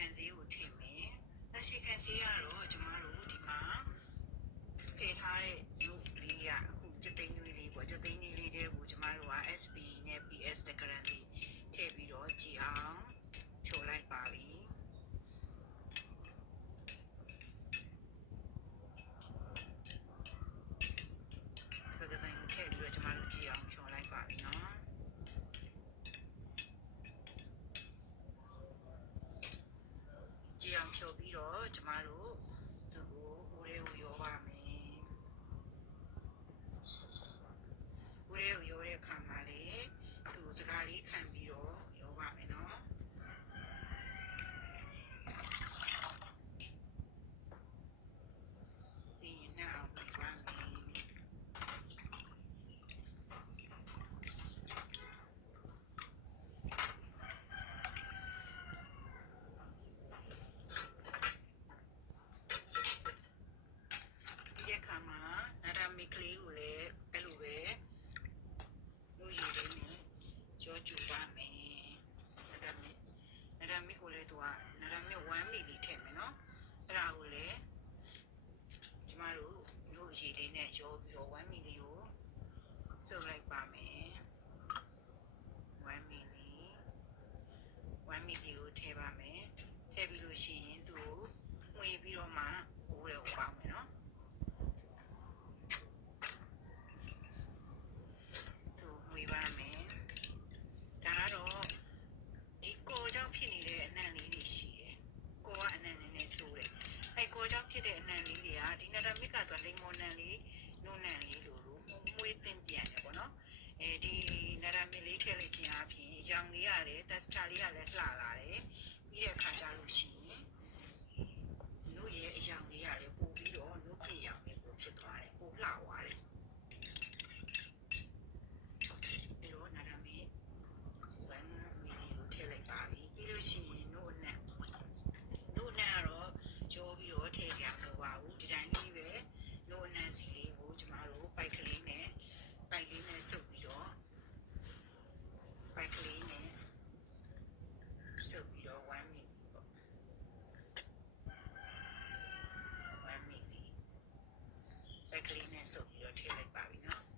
ကန်ဈေးကိုထည့်မယ်အခြေခံဈေးကတော့ကျမတို့ဒီမှာထည့်ထားတဲ့ရုပ်လေးကအခုကျသိန်းလေးပေါ့ကျသိန်းလေးတွေကိုကျမတို့က SB နဲ့ PS တကရန်စီထည့်ပြီးတော့ကြည်အောင်ဖြိုလိုက်ပါပြီပကတိုင်းထည့်ပြီးတော့ကျမတို့ကြည်အောင်ဖြိုလိုက်ပါပြီနော်ကြည်အောင်ဖြိုပြီးတော့ကျမတို့သူ့ကိုဦးလေးကိုရောပါမယ်ဦးလေးကိုရောတဲ့အခါမှာလေသူစကားလေးခံပြီးတော့ရောပါမယ်နော်ဒီနောက်ပြီးပါမယ်ဒီအခါမှာနာဒမီကလေးကိုလည်းအဲ့လိုပဲလူရည်လေးနဲ့ကြောကျူပါမယ်နာဒမီကိုလည်းသူကနာဒမီ1 ml ထည့်မယ်နော်အဲ့ဒါကိုလည်းကျမတို့လူရည်လေးနဲ့ရောပြီးတော့1 ml ကိုစုပ်လိုက်ပါမယ်1 ml ကိုထည့်ပါမယ်ထည့်ပြီးလို့ရှိရင်သူ့ကိုငွေပြီးတော့မှအိုးတယ်ပေါင်းမယ်နော်ပါမယ်ဒါကတော့ဒီကိုကြောင့်ဖြစ်နေတဲ့အနံ့လေးတွေရှိတယ်ကိုကအနံ့နည်းနည်းဆိုးတယ်အဲကိုကြောင့်ဖြစ်တဲ့အနံ့လေးတွေကဒီနာဒမစ်ကတော့လိမ္မော်နံလေးနုံနံလေးလို့မွေးသင်ပြန်တယ်ပေါ့နော်အဲဒီနာဒမစ်လေးထည့်လိုက်ခြင်းအပြင်ရောင်လေးရတယ်တက်စတာလေးကလည်းလှလာတယ်ပြီးတဲ့အခါကျလို့ရှိရင်တို့ရဲ့အရောင်လေးကလည်းပို့ပြီးတော့တို့ဖြစ်ရောင်လေးပို့ဖြစ်သွားတယ်ပို့လှသွားတယ်ပြီးလို့ရှိရင်နို့နဲ့ကတော့ကြောပြီးတော့ထည့်ကြမလို့ပါဘူးဒီတိုင်းလေးပဲနို့အနံ့စီလေးကိုကျမတို့ပိုက်ကလေးနဲ့စုပ်ပြီးတော့ပိုက်ကလေးနဲ့စုပ်ပြီးတော့1 ml ပေါ့1 ml ပိုက်ကလေးနဲ့စုပ်ပြီးတော့ထည့်လိုက်ပါပြီနော်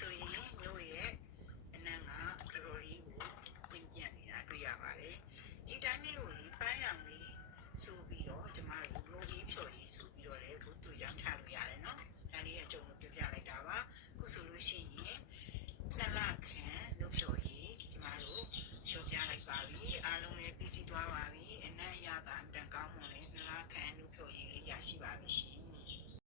ဆိုရင်တို့ရဲ့အနံ့ကတော်တော်လေးကိုပြင်ပြနေတာတွေ့ရပါတယ်ဒီတိုင်းလေးကိုပန်းရောင်လေးဆိုပြီးတော့ကျမတို့ရိုးကြီးဖြော်ကြီးဆိုပြီးတော့လည်းဘုသူရောင်းချလို့ရတယ်နော်ဒါလေးအကြုံလို့ပြပြလိုက်တာပါခုဆိုလို့ရှိရင်2 လခန့်လို့ဖြော်ကြီးကျမတို့ဖြော်ပြလိုက်ပါပြီအားလုံးလည်းပြီးစီးသွားပါပြီအနံ့ရတာအတန်ကောင်းမှလည်း2 လခန့်လို့ဖြော်ကြီးလေးရရှိပါပြီရှင်